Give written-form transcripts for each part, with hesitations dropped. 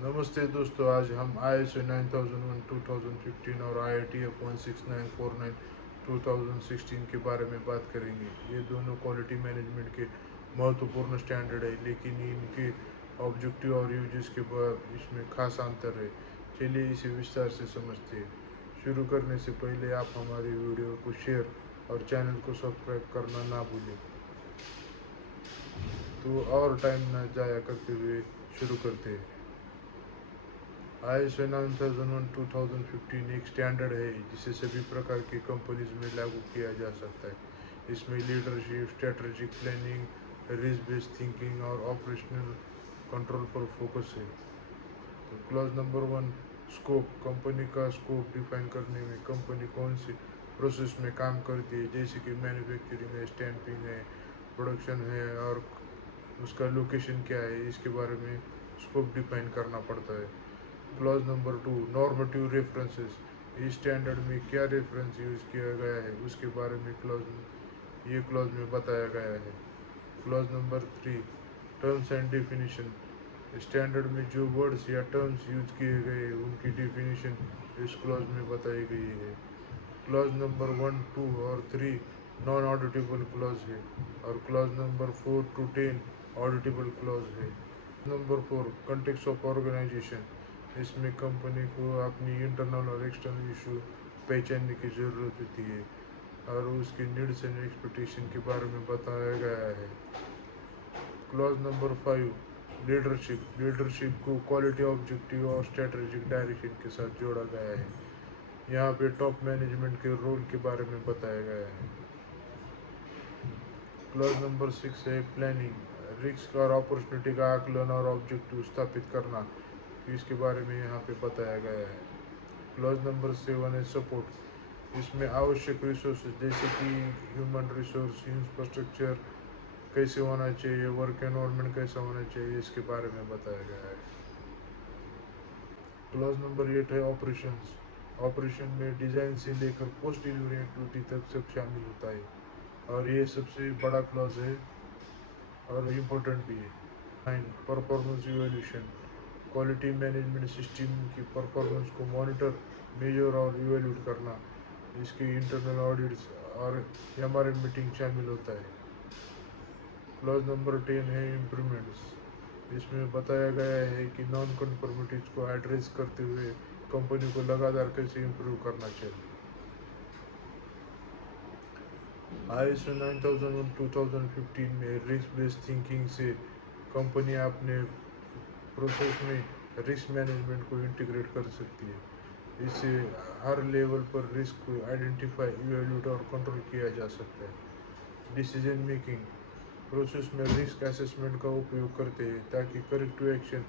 नमस्ते दोस्तों, आज हम ISO 9001 2015 और IATF 16949 2016 के बारे में बात करेंगे। ये दोनों क्वालिटी मैनेजमेंट के महत्वपूर्ण स्टैंडर्ड है, लेकिन इनके ऑब्जेक्टिव और यूजेस के बाद इसमें खास अंतर है। चलिए इसे विस्तार से समझते हैं। शुरू करने से पहले आप हमारी वीडियो को शेयर और चैनल को सब्सक्राइब करना ना भूलें। तो और टाइम न जाया करते हुए शुरू करते हैं। ISO 9001 2015 एक स्टैंडर्ड है जिसे सभी प्रकार की कंपनीज में लागू किया जा सकता है। इसमें leadership, strategic planning, risk based thinking और ऑपरेशनल कंट्रोल पर फोकस है। तो क्लॉज नंबर 1, स्कोप। कंपनी का स्कोप डिफाइन करने में कंपनी कौन सी प्रोसेस में काम करती है, जैसे कि मैन्युफैक्चरिंग है, स्टैंपिंग है, प्रोडक्शन है, और उसका लोकेशन क्या है, इसके बारे में स्कोप डिफाइन करना पड़ता है। Clause number 2, normative references. इस स्टैंडर्ड में क्या रेफरेंस यूज किया गया है उसके बारे में ये क्लॉज में बताया गया है। Clause number 3, terms and definition. Standard में जो वर्ड्स या टर्म्स यूज किए गए उनकी डेफिनेशन इस क्लॉज में बताई गई है। क्लॉज नंबर 1, 2 और 3 नॉन ऑडिटेबल क्लॉज है, और clause number 4 to 10 auditable clause है। Number 4, context of organisation. इसमें कंपनी को अपनी इंटरनल और एक्सटर्नल इशू पहचानने की ज़रूरत होती है, और उसकी नीड्स एंड एक्सपेक्टेशन के बारे में बताया गया है। Clause number 5, leadership. लीडरशिप को क्वालिटी ऑब्जेक्टिव और स्ट्रेटेजिक डायरेक्शन के साथ जोड़ा गया है। यहाँ पे टॉप मैनेजमेंट के रोल के बारे में बताया गया है। क्लॉज नंबर 6 है प्लानिंग। रिस्क और अपॉर्चुनिटी का आकलन और ऑब्जेक्टिव स्थापित करना, इसके बारे में यहाँ पे बताया गया है। क्लॉज नंबर 7 है सपोर्ट। इसमें आवश्यक रिसोर्सेज जैसे कि ह्यूमन रिसोर्स, इंफ्रास्ट्रक्चर कैसे होना चाहिए, वर्क एनवायरनमेंट कैसा होना चाहिए, इसके बारे में बताया गया है। क्लॉज नंबर 8 है ऑपरेशंस। ऑपरेशन में डिज़ाइन से लेकर पोस्ट डिलीवरी एक्टिविटी तक सब शामिल होता है, और ये सबसे बड़ा क्लॉज है और इम्पोर्टेंट भी है। 9, performance evaluation. Quality management system की परफॉर्मेंस को मॉनिटर, मेजर और इवैल्यूएट करना, इसके इंटरनल ऑडिट्स और MRM मीटिंग शामिल होता है। क्लॉज नंबर 10 है इम्प्रूवमेंट्स। इसमें बताया गया है कि नॉन कन्फर्मिटीज को एड्रेस करते हुए कंपनी को लगातार कैसे इम्प्रूव करना चाहिए। ISO 9001 2015 में रिस्क बेस्ड थिंकिंग से कंपनी अपने प्रोसेस में रिस्क मैनेजमेंट को इंटीग्रेट कर सकती है। इससे हर लेवल पर रिस्क को आइडेंटिफाई, इवैल्यूएट और कंट्रोल किया जा सकता है। Decision making. प्रोसेस में रिस्क असेसमेंट का उपयोग करते हैं ताकि करेक्टिव एक्शन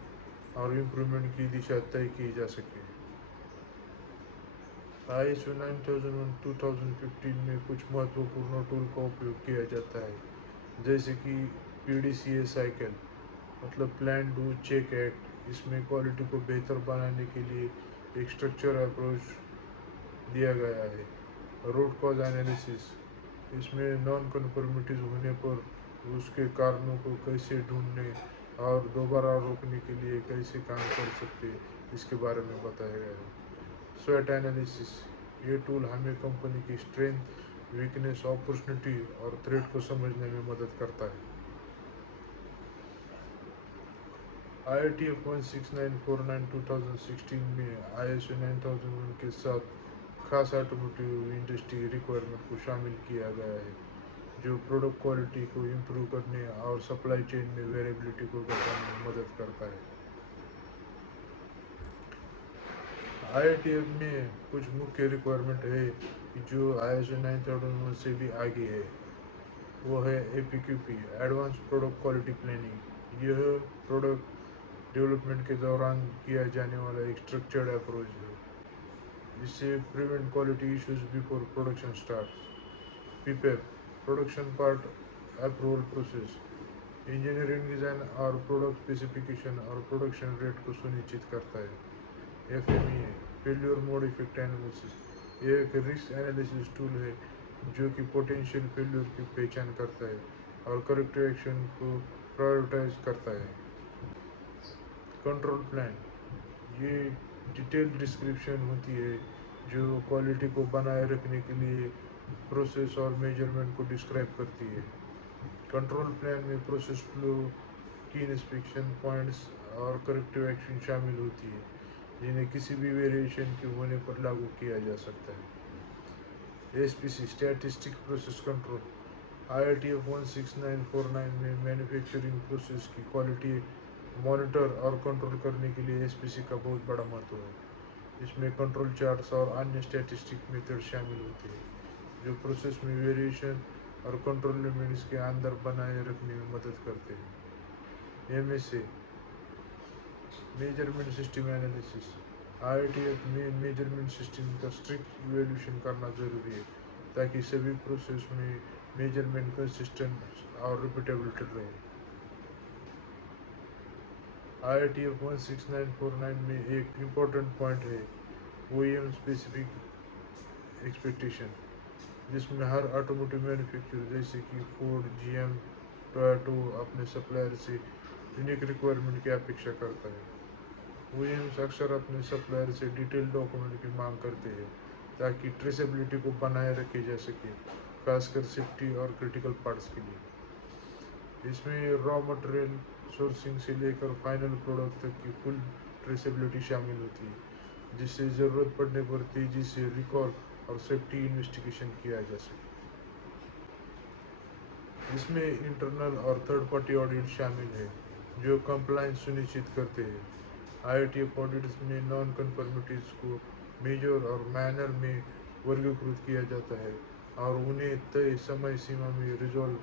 और इम्प्रूवमेंट की दिशा तय की जा सके। ISO 9001 2015 में कुछ महत्वपूर्ण टूल का उपयोग किया जाता है, जैसे कि PDCA साइकिल, मतलब प्लान डू चेक एक्ट। इसमें क्वालिटी को बेहतर बनाने के लिए एक स्ट्रक्चर अप्रोच दिया गया है। Root cause analysis. इसमें नॉन कन्फर्मिटीज होने पर उसके कारणों को कैसे ढूंढने और दोबारा रोकने के लिए कैसे काम कर सकते हैं, इसके बारे में बताया गया है। स्वॉट एनालिसिस। ये टूल हमें कंपनी की स्ट्रेंथ, वीकनेस, अपॉर्चुनिटी और थ्रेट को समझने में मदद करता है। IATF 16949 2016 में ISO 9001 के साथ खास ऑटोमोटिव इंडस्ट्री रिक्वायरमेंट को शामिल किया गया है, जो प्रोडक्ट क्वालिटी को इम्प्रूव करने और सप्लाई चेन में वेरिएबिलिटी को घटाने में मदद करता है। IATF में कुछ मुख्य रिक्वायरमेंट है जो ISO 9001 से भी आगे है। वो है APQP, advance product quality planning. यह प्रोडक्ट डेवलपमेंट के दौरान किया जाने वाला एक स्ट्रक्चर्ड अप्रोच है। इससे prevent quality issues before production start. PPAP, production part approval process. Engineering design और प्रोडक्ट स्पेसिफिकेशन और प्रोडक्शन रेट को सुनिश्चित करता है। FMEA, failure mode effect analysis. यह एक रिस्क एनालिसिस टूल है जो कि पोटेंशियल फेल्योर की पहचान करता है और करेक्टिव एक्शन को प्रायोरिटाइज करता है। कंट्रोल प्लान, ये डिटेल डिस्क्रिप्शन होती है जो क्वालिटी को बनाए रखने के लिए प्रोसेस और मेजरमेंट को डिस्क्राइब करती है। कंट्रोल प्लान में प्रोसेस फ्लो, की इंस्पेक्शन पॉइंट्स और करेक्टिव एक्शन शामिल होती है जिन्हें किसी भी वेरिएशन के होने पर लागू किया जा सकता है। SPC statistic process control IATF 16949 में मैन्युफैक्चरिंग प्रोसेस की क्वालिटी मॉनिटर और कंट्रोल करने के लिए एसपीसी का बहुत बड़ा महत्व है। इसमें कंट्रोल चार्ट्स और अन्य स्टैटिस्टिक मेथड शामिल होते हैं जो प्रोसेस में वेरिएशन और कंट्रोल लिमिट्स के अंदर बनाए रखने में मदद करते हैं। MSA measurement system analysis IATF में मेजरमेंट सिस्टम का स्ट्रिक्ट इवेल्यूशन करना जरूरी है ताकि सभी प्रोसेस में मेजरमेंट कंसिस्टेंट और रिपीटेबिलिटी रहे। IATF 16949 में एक इम्पोर्टेंट पॉइंट है OEM स्पेसिफिक एक्सपेक्टेशन, जिसमें हर ऑटोमोटिव मैन्युफैक्चरर जैसे कि फोर्ड, GM, टोयोटा अपने सप्लायर से यूनिक रिक्वायरमेंट की अपेक्षा करता है। OEMs अक्सर अपने सप्लायर से डिटेल डॉक्यूमेंट की मांग करते हैं ताकि ट्रेसेबिलिटी को बनाए रखे जा सके, खासकर सेफ्टी और क्रिटिकल पार्ट्स के लिए। इसमें रॉ मटेरियल सोर्सिंग से लेकर फाइनल प्रोडक्ट तक की फुल ट्रेसेबिलिटी शामिल होती है जिससे ज़रूरत पड़ने पर तेज़ी से रिकॉल और सेफ्टी इन्वेस्टिगेशन किया जा सके। इसमें इंटरनल और थर्ड पार्टी ऑडिट शामिल है जो कंप्लायंस सुनिश्चित करते हैं। IATF ऑडिट्स में नॉन कन्फर्मिटीज को मेजर और माइनर में वर्गीकृत किया जाता है और उन्हें तय समय सीमा में रिजॉल्व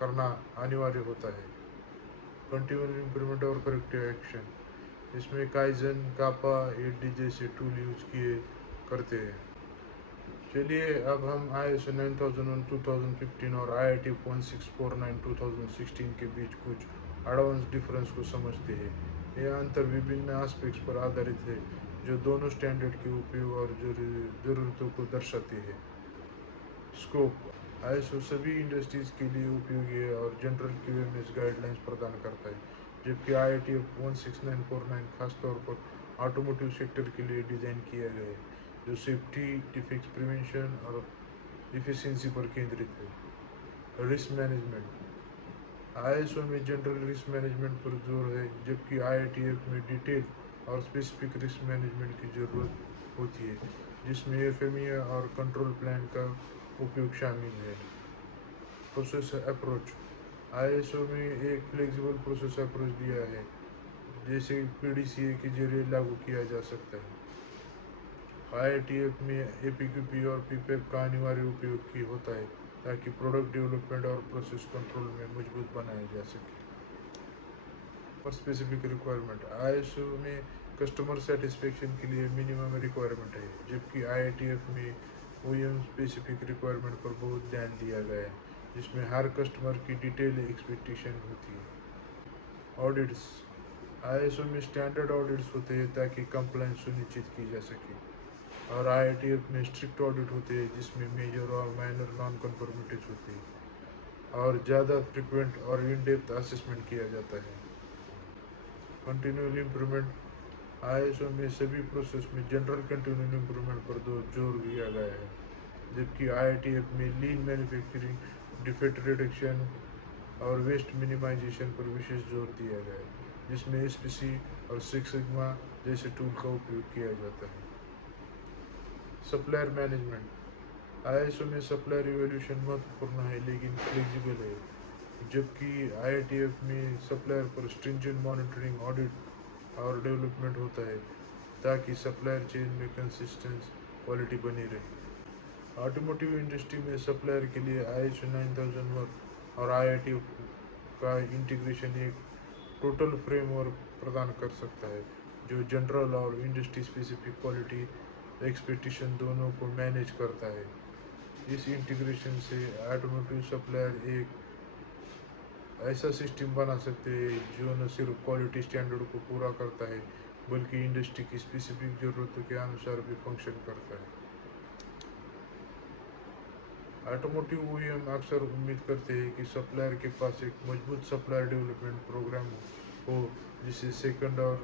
करना अनिवार्य होता है। कंटिन्यूअस इम्प्रूवमेंट और करेक्टिव एक्शन, इसमें काइजन, कापा, 8D जैसे टूल यूज किए करते हैं। चलिए अब हम ISO 9001 2015 और IATF 1649 2016 के बीच कुछ एडवांस डिफरेंस को समझते हैं। यह अंतर विभिन्न एस्पेक्ट्स पर आधारित है जो दोनों स्टैंडर्ड के उपयोग और ज़रूरतों को दर्शाते हैं। स्कोप ISO सभी इंडस्ट्रीज के लिए उपयोगी है और जनरल QMS गाइडलाइंस प्रदान करता है, जबकि IATF 16949 खासतौर पर ऑटोमोटिव सेक्टर के लिए डिज़ाइन किया गया है जो सेफ्टी, डिफेक्ट्स प्रिवेंशन और इफिशिएंसी पर केंद्रित है। रिस्क मैनेजमेंट ISO में जनरल रिस्क मैनेजमेंट पर जोर है जबकि IATF में डिटेल और स्पेसिफिक रिस्क मैनेजमेंट की ज़रूरत होती है जिसमें FMEA और कंट्रोल प्लान का उपयोग शामिल है। प्रोसेस अप्रोच ISO में एक फ्लेक्सिबल प्रोसेस अप्रोच दिया है जैसे PDCA के जरिए लागू किया जा सकता है। IATF में APQP और PPAP का अनिवार्य उपयोग की होता है ताकि प्रोडक्ट डेवलपमेंट और प्रोसेस कंट्रोल में मजबूत बनाया जा सके। और स्पेसिफिक रिक्वायरमेंट ISO में कस्टमर सेटिस्फेक्शन के लिए मिनिमम रिक्वायरमेंट है जबकि IATF में OEM स्पेसिफिक रिक्वायरमेंट पर बहुत ध्यान दिया गया है जिसमें हर कस्टमर की डिटेल एक्सपेक्टेशन होती है। ऑडिट्स ISO में स्टैंडर्ड ऑडिट्स होते हैं ताकि कंप्लायंस सुनिश्चित की जा सके और IATF में स्ट्रिक्ट ऑडिट होते हैं जिसमें मेजर और माइनर नॉन कन्फर्मिटीज होती है और ज़्यादा फ्रिक्वेंट और इन डेप्थ असेसमेंट किया जाता है। कंटिन्यूअल इम्प्रूवमेंट ISO में सभी प्रोसेस में जनरल कंटिन्यूअल इम्प्रूवमेंट पर जोर दिया गया है जबकि IATF में लीन मैन्युफैक्चरिंग, डिफेक्ट रिडक्शन और वेस्ट मिनिमाइजेशन पर विशेष जोर दिया गया है जिसमें SPC और सिक्स सिग्मा जैसे टूल का उपयोग किया जाता है। सप्लायर मैनेजमेंट ISO में सप्लायर इवोल्यूशन महत्वपूर्ण है लेकिन फ्लेक्सिबल है जबकि IATF में सप्लायर पर स्ट्रिंजेंट मॉनिटरिंग, ऑडिट और डेवलपमेंट होता है ताकि सप्लायर चेन में कंसिस्टेंस क्वालिटी बनी रहे। ऑटोमोटिव इंडस्ट्री में सप्लायर के लिए ISO 9001 और IATF का इंटीग्रेशन एक टोटल फ्रेमवर्क प्रदान कर सकता है जो जनरल और इंडस्ट्री स्पेसिफिक क्वालिटी एक्सपेक्टेशन दोनों को मैनेज करता है। इस इंटीग्रेशन से ऑटोमोटिव सप्लायर एक ऐसा सिस्टम बना सकते हैं जो न सिर्फ क्वालिटी स्टैंडर्ड को पूरा करता है बल्कि इंडस्ट्री की स्पेसिफिक ज़रूरतों के अनुसार भी फंक्शन करता है। ऑटोमोटिव OEM अक्सर उम्मीद करते हैं कि सप्लायर के पास एक मजबूत सप्लायर डेवलपमेंट प्रोग्राम हो जिससे सेकंड और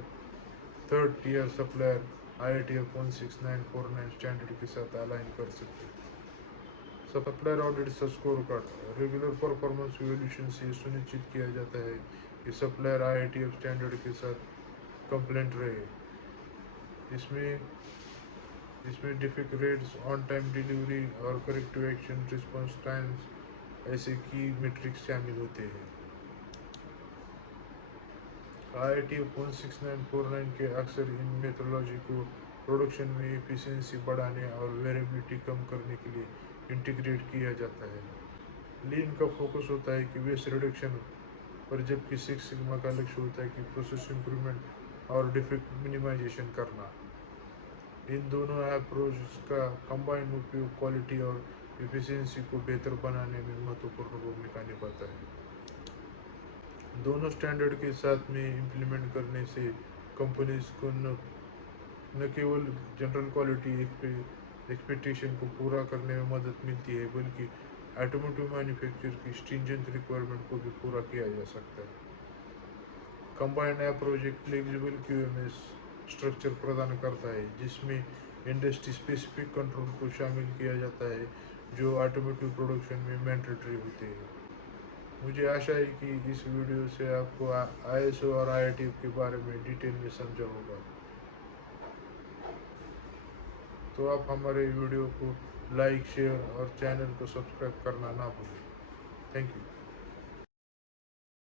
third tier supplier IATF 16949 standard के साथ अलाइन कर सकते हैं। Supplier audit score card regular performance evolution से सुनिश्चित किया जाता है कि सप्लायर IATF स्टैंडर्ड के साथ कंप्लेंट रहे। इसमें इसमें defect rates, on time delivery और करेक्टिव एक्शन रिस्पॉन्स टाइम्स ऐसे की मेट्रिक्स शामिल होते हैं। IATF 16949 के अक्सर इन मेथोडोलॉजी को प्रोडक्शन में एफिशिएंसी बढ़ाने और वेरिएबिलिटी कम करने के लिए इंटीग्रेट किया जाता है। लीन का फोकस होता है कि वेस्ट रिडक्शन पर, जबकि सिक्स सिग्मा का लक्ष्य होता है कि प्रोसेस इंप्रूवमेंट और डिफेक्ट मिनिमाइजेशन करना। इन दोनों अप्रोच का कंबाइंड उपयोग क्वालिटी और एफिशिएंसी को बेहतर बनाने में महत्वपूर्ण भूमिका निभाता है। दोनों स्टैंडर्ड के साथ में इम्प्लीमेंट करने से कंपनीज को न केवल जनरल क्वालिटी एक्सपेक्टेशन को पूरा करने में मदद मिलती है, बल्कि ऑटोमोटिव मैन्युफैक्चर की स्ट्रिंजेंट रिक्वायरमेंट को भी पूरा किया जा सकता है। कंबाइंड अप्रोच एक फ्लेक्सिबल QMS स्ट्रक्चर प्रदान करता है जिसमें इंडस्ट्री स्पेसिफिक कंट्रोल को शामिल किया जाता है जो ऑटोमोटिव प्रोडक्शन में मैंडेटरी होते हैं। मुझे आशा है कि इस वीडियो से आपको ISO और IATF के बारे में डिटेल में समझा होगा। तो आप हमारे वीडियो को लाइक, शेयर और चैनल को सब्सक्राइब करना ना भूलें। Thank you.